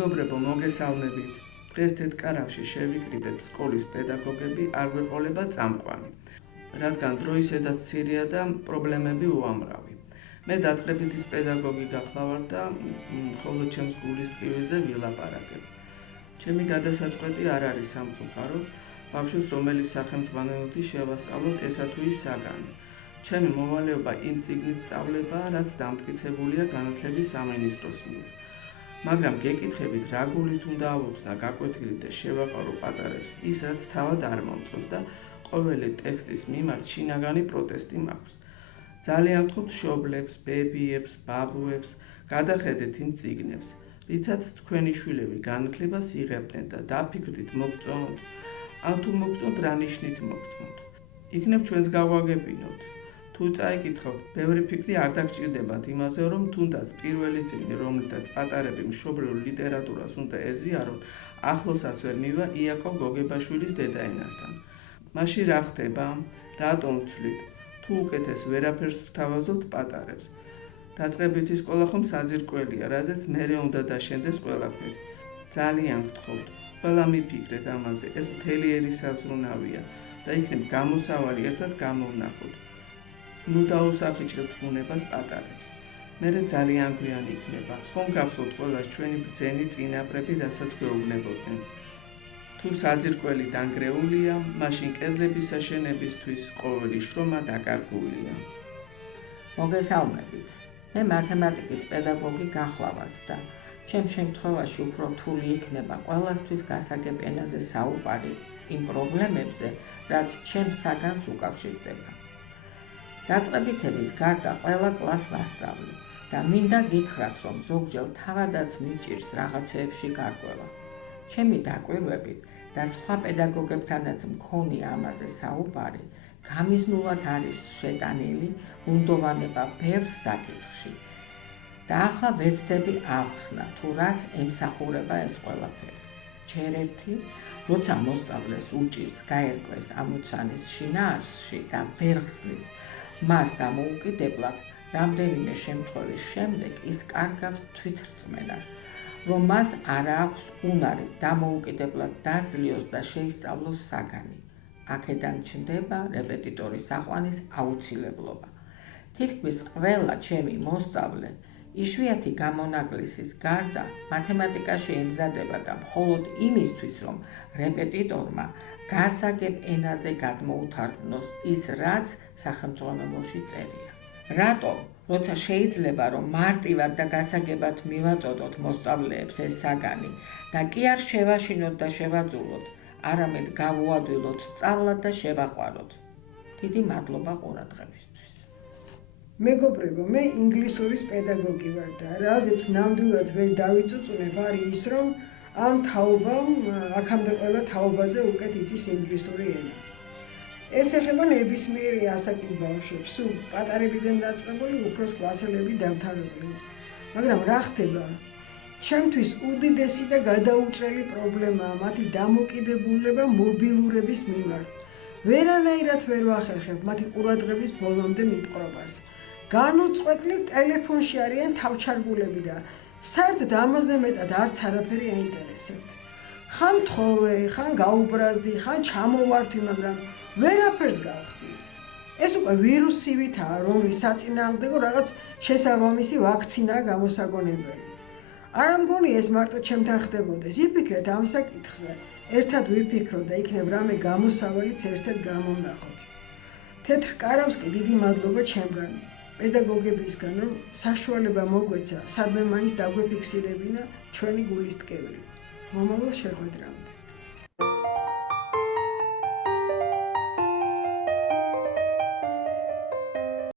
მეგობრებო, მოგესალმებით. დღეს თეთრკარავში შევიკრიბეთ სკოლის პედაგოგები არ გვეყოლება წამყვანი, რადგან დროისედაც მცირეა და პრობლემები უამრავი. მე დაწყებითის პედაგოგი გახლავარ და ხოლო ჩემს გულის ტკივილზე ვილაპარაკებ. ჩემი გადასაწყვეტი არ არის სამწუხარო, ბავშვს რომელიც სახელმძღვანელოთი შევასწავლოთ ესა თუ ის საგანი. ჩემი მოვალეობა იმ წიგნის სწავლებაა, რაც დამტკიცებულია განათლების სამინისტროს მიერ. მაგრამ გეკითხებით რა გულით უნდა ავუხსნა გაკვეთილი და შევაყარო პატარებს ის, რაც თავად არ მომწონს და ყოველი ტექსტის მიმართ შინაგანი პროტესტი მაქვს. ძალიან ვთქვით მშობლებს, ბებიებს, ბაბუებს, გადახედეთ იმ წიგნებს, რითაც თქვენი შვილები განათლებას იღებდნენ და დაფიქრდით მოგწონთ, ან თუ მოგწონთ რა ნიშნით მოგწონთ. იქნებ ჩვენს გავაგებინოთ. თუ წაიკითხავთ, ბევრი ფიქრი არ დაგჭირდებათ იმაზე, რომ თუნდაც პირველი წიგნი, რომლითაც პატარები მშობლიურ ლიტერატურას უნდა ეზიარონ, ახლოსაც ვერ მივა იაკობ გოგებაშვილის დედაენასთან. მაშინ რა ხდება? რატომ ვცვლით? თუ უკეთეს ვერაფერს ვთავაზობთ პატარებს. დაწყებითი სკოლა ხომ საძირკველია, რაზეც მერე უნდა დაშენდეს ყველაფერი. ძალიან გთხოვთ, ყველა მიფიქრეთ ამაზე, ეს მთელი ერისაზრუნავია და იქნებ გამოსავალი ერთად გამოვნახოთ. ნუ დაუსახიჭრებთ ბუნებას პატარებს. მერე ძალიან გვიან იქნება, ხომ გახსოვთ ყველას ჩვენი ბრძენი წინაპრები, რასაც გვეუბნებოდნენ. თუ საძირკველი დანგრეულია, მაშინ კედლების აშენებისთვის ყოველი შრომა დაკარგულია. მოგესალმებით. მე მათემატიკის პედაგოგი გახლავართ და ჩემ შემთხვევაში უფრო რთული იქნება ყველასთვის გასაგებ ენაზე საუბარი იმ პრობლემებზე, რაც ჩემს საგანს უკავშირდება. დაწყებითების გარდა ყველა კლასს ვასწავლი და მინდა გითხრათ, რომ ზოგჯერ თავადაც მიჭირს რაღაცეებში გარკვევა. ჩემი დაკვირვებით და სხვა პედაგოგებთანაც მქონია ამაზე საუბარი, გამიზნულად არის შეტანილი უნდოვანება ბევრ საკითხში. და ახლა ვეცდები ახსნა, თუ რას ემსახურება ეს ყველაფერი. ჯერ ერთი, როცა მოსწავლეს უჭირს გაერკვეს ამოცანის შინაარსში და ვერ ხსნის მას დამოუკიდებლად, რამდენიმე შემთხვევის შემდეგ ის კარგავს თვითრწმენას, რომ მას არ აქვს უნარი დამოუკიდებლად დაძლიოს და შეისწავლოს საგანი. აქედან ჩნდება რეპეტიტორის აყვანის აუცილებლობა. თითქმის ყველა ჩემი მოსწავლე იშვიათი გამონაკლისის გარდა მათემატიკაში ემზადება და მხოლოდ იმისთვის, რომ რეპეტიტორმა გასაგებ ენაზე გადმოუთარგმნოს ის, რაც სახელმძღვანელოში წერია. რატომ? როცა შეიძლება, რომ მარტივად და გასაგებად მივაწოდოთ მოსწავლეებს ეს საგანი და კი არ შევაშინოთ და შევაძულოთ, არამედ გავუადვილოთ სწავლად და შევაყვაროთ. დიდი მადლობა ყურადღებისთვის. მეგობრებო, მე ინგლისურის პედაგოგი ვარ და რაზეც ნამდვილად ვერ დავიწუწუნებ არის ის, რომ ამ თაობამ აქამდე ყველა თაობაზე უკეთ იცის ინგლისური ენა. ეს ეხება ნებისმიერი ასაკის ბავშვებს, სულ პატარებიდან დაწყებული უფროს კლასელები დამთავრებული. მაგრამ რა ხდება? ჩემთვის უდიდესი და გადაუჭრელი პრობლემაა მათი დამოკიდებულება მობილურების მიმართ. ვერანაირად ვერ ვახერხებ მათი ყურადღების ბოლომდე მიპყრობას. განუწყვეტლივ ტელეფონში არიან თავჩარგულები და საერთოდ ამაზე მეტად არც არაფერი აინტერესებთ. ხან თხოვე, ხან გაუბრაზდი, ხან ჩამოვართვი, მაგრამ ვერაფერს გავხდი. ეს უკვე ვირუსივითაა, რომლის საწინააღმდეგო რაღაც შესაბამისი ვაქცინაა გამოსაგონებელი. არ მგონია ეს მარტო ჩემთან ხდებოდეს. იფიქრეთ ამ საკითხზე, ერთად ვიფიქროთ და იქნებ რამე გამოსავალიც ერთად გამოვნახოთ. თეთრკარავს კი დიდი მადლობა ჩემგან, პედაგოგებისგან, რომ საშუალება მოგვეცა, სადმე მაინც დაგვეფიქსირებინა ჩვენი გულის ტკივილი. მომავალ შეხვედრამდე.